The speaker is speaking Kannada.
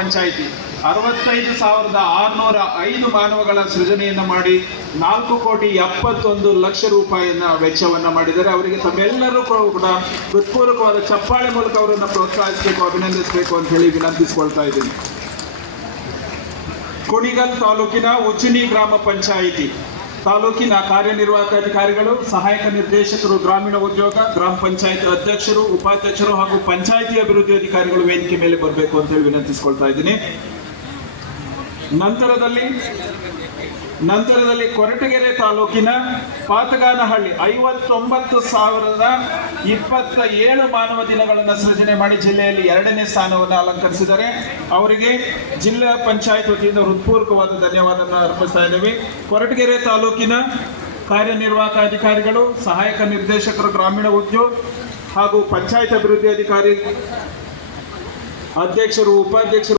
ಪಂಚಾಯಿತಿ 65,605 ಮಾನವಗಳ ಸೃಜನೆಯನ್ನು ಮಾಡಿ 4,71,00,000 ರೂಪಾಯಿಯನ್ನ ವೆಚ್ಚವನ್ನ ಮಾಡಿದ್ದಾರೆ. ಅವರಿಗೆ ತಮ್ಮೆಲ್ಲರೂ ಕೂಡ ಹೃತ್ಪೂರ್ವಕವಾದ ಚಪ್ಪಾಳೆ ಮೂಲಕ ಅವರನ್ನು ಪ್ರೋತ್ಸಾಹಿಸಬೇಕು, ಅಭಿನಂದಿಸಬೇಕು ಅಂತ ಹೇಳಿ ವಿನಂತಿಸಿಕೊಳ್ತಾ ಇದ್ದೀನಿ. ಕುಣಿಗಲ್ ತಾಲೂಕಿನ ಉಚ್ಚನಿ ಗ್ರಾಮ ಪಂಚಾಯಿತಿ ತಾಲೂಕಿನ ಕಾರ್ಯನಿರ್ವಾಹಕ ಅಧಿಕಾರಿಗಳು, ಸಹಾಯಕ ನಿರ್ದೇಶಕರು, ಗ್ರಾಮೀಣ ಉದ್ಯೋಗ, ಗ್ರಾಮ ಪಂಚಾಯತ್ ಅಧ್ಯಕ್ಷರು, ಉಪಾಧ್ಯಕ್ಷರು ಹಾಗೂ ಪಂಚಾಯಿತಿ ಅಭಿವೃದ್ಧಿ ಅಧಿಕಾರಿಗಳು ವೇದಿಕೆ ಮೇಲೆ ಬರಬೇಕು ಅಂತ ಹೇಳಿ ವಿನಂತಿಸಿಕೊಳ್ತಾ ಇದ್ದೀನಿ. ನಂತರದಲ್ಲಿ ಕೊರಟಗೆರೆ ತಾಲೂಕಿನ ಪಾತಗಾನಹಳ್ಳಿ 59,027 ಮಾನವ ದಿನಗಳನ್ನು ಸೃಜನೆ ಮಾಡಿ ಜಿಲ್ಲೆಯಲ್ಲಿ 2ನೇ ಸ್ಥಾನವನ್ನು ಅಲಂಕರಿಸಿದ್ದಾರೆ. ಅವರಿಗೆ ಜಿಲ್ಲಾ ಪಂಚಾಯತ್ ವತಿಯಿಂದ ಹೃತ್ಪೂರ್ವಕವಾದ ಧನ್ಯವಾದವನ್ನು ಅರ್ಪಿಸ್ತಾ ಇದ್ದೇವೆ. ಕೊರಟಗೆರೆ ತಾಲೂಕಿನ ಕಾರ್ಯನಿರ್ವಾಹಕ ಅಧಿಕಾರಿಗಳು, ಸಹಾಯಕ ನಿರ್ದೇಶಕರು, ಗ್ರಾಮೀಣ ಉದ್ಯೋಗ ಹಾಗೂ ಪಂಚಾಯತ್ ಅಭಿವೃದ್ಧಿ ಅಧಿಕಾರಿ, ಅಧ್ಯಕ್ಷರು, ಉಪಾಧ್ಯಕ್ಷರು